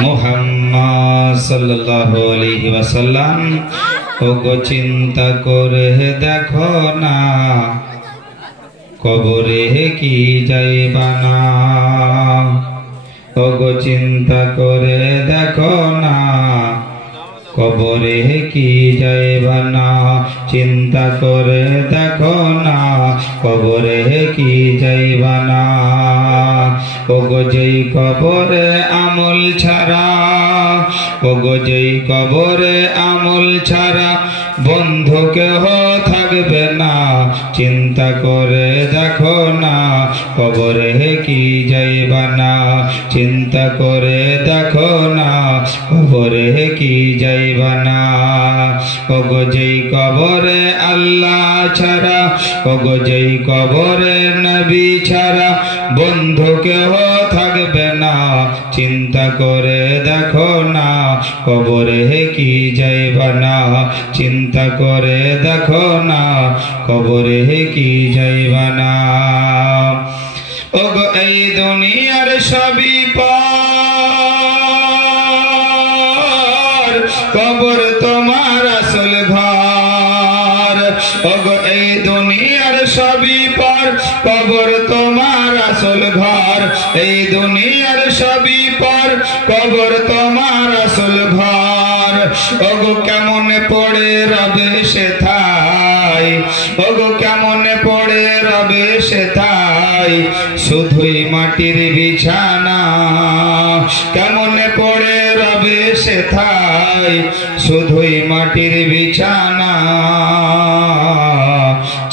মুহাম্মদ সাল্লাল্লাহু আলাইহি ওয়াসাল্লাম ওগো চিন্তা করে দেখো না কবরে কি যাইবা না ওগো চিন্তা করে দেখো না কবরে কি যাইবা না চিন্তা করে দেখো না কবরে কি যাইবা না ওগো যেই কবরে আমল ছাড়া ওগো যেই কবরে আমল ছাড়া বন্ধু কেহ থাকবে না চিন্তা করে দেখো না কবরে কি যাইবা না চিন্তা করে দেখো না কবরে কি যাইবা না ওগো যেই কবরে আল্লাহ ছাড়া ওগো যেই কবরে নবী ছাড়া বন্ধু কেহ থাকবে না চিন্তা করে দেখো না কবরে কি যাইবা না চিন্তা করে দেখো না কবরে কি যাইবা না ওগো এই দুনিয়ার সবই পার কবর তোমার আসল ঘর ওগো এই দুনিয়ার সবই পার কবর তোমার আসল ঘর এই দুনিয়ার সবই পার কবর তোমার আসল ঘর ওগো কেমন পড়ে রবে সেথায় ওগো কেমন পড়ে রবে সেথায় শুধুই মাটির বিছানা কেমন পড়ে রবে সেথায় শুধুই মাটির বিছানা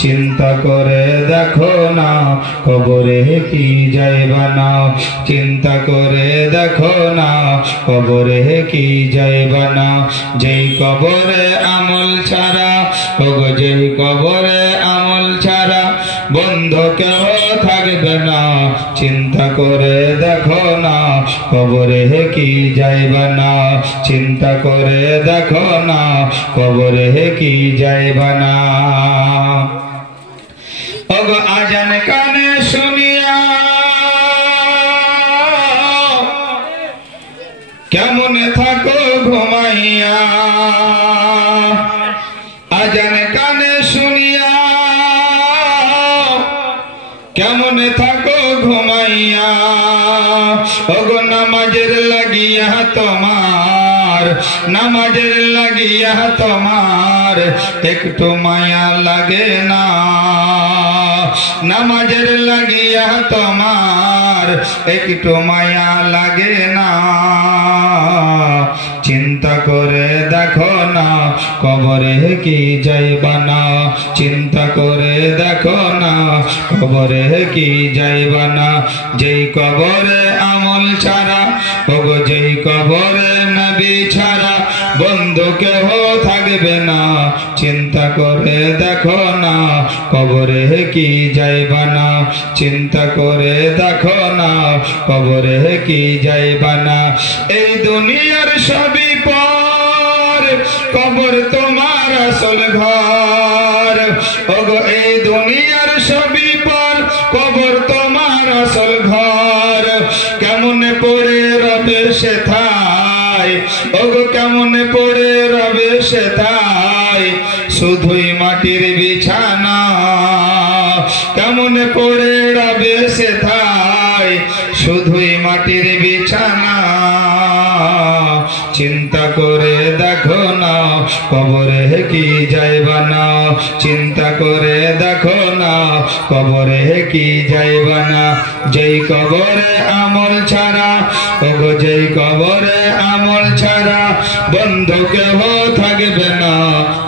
চিন্তা করে দেখো না কবরে কি যাইবা না চিন্তা করে দেখো না কবরে কি যাইবা না যেই কবরে আমল ছাড়া ওগো যেই কবরে আমল ছাড়া বন্ধু কেহ থাকবে না চিন্তা করে দেখো না কবরে কি যাইবা না চিন্তা করে দেখো না কবরে কি যাইবা না ওগো আজান কানে শুনিয়া কেমন থাকো ঘুমাইয়া আজান কানে শুনিয়া কেমন থাকো ঘুমাইয়া ওগো নামাজের লাগিয়া তোমার নামাজের লাগিয়া তোমার একটু মায়া লাগে না নামাজের লাগিয়া তোমার একটু মায়া লাগে না চিন্তা করে দেখো না কবরে কি যাইবা না চিন্তা করে দেখো না কবরে কি যাইবা না যেই কবরে আমল ছাড়া ওগো যেই কবরে নবী ছাড়া বন্ধু কেহ থাকবে না চিন্তা করে দেখো না কবরে কি যাইবা না চিন্তা করে দেখো না কবরে কি যাইবা না এই দুনিয়ার সবই পর কবর তোমার আসল ঘর ওগো এই দুনিয়ার সবই পর কবর তোমার আসল ঘর কেমন পড়ে রবে সেথায় ওগো কেমন পড়ে রবে সেথায় শুধুই মাটির বিছানা কেমন পড়ে রবে সেথায় শুধুই মাটির বিছানা চিন্তা করে দেখো না কবরে কি যাইবা না চিন্তা করে দেখো না কবরে কি যাইবা না যেই কবরে আমল ছাড়া ওগো যেই কবরে আমল ছাড়া বন্ধু কেহ থাকবে না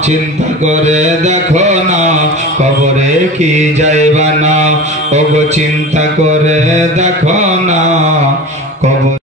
চিন্তা করে দেখো না কবরে কি যাইবা না ওগো চিন্তা করে দেখো না কবর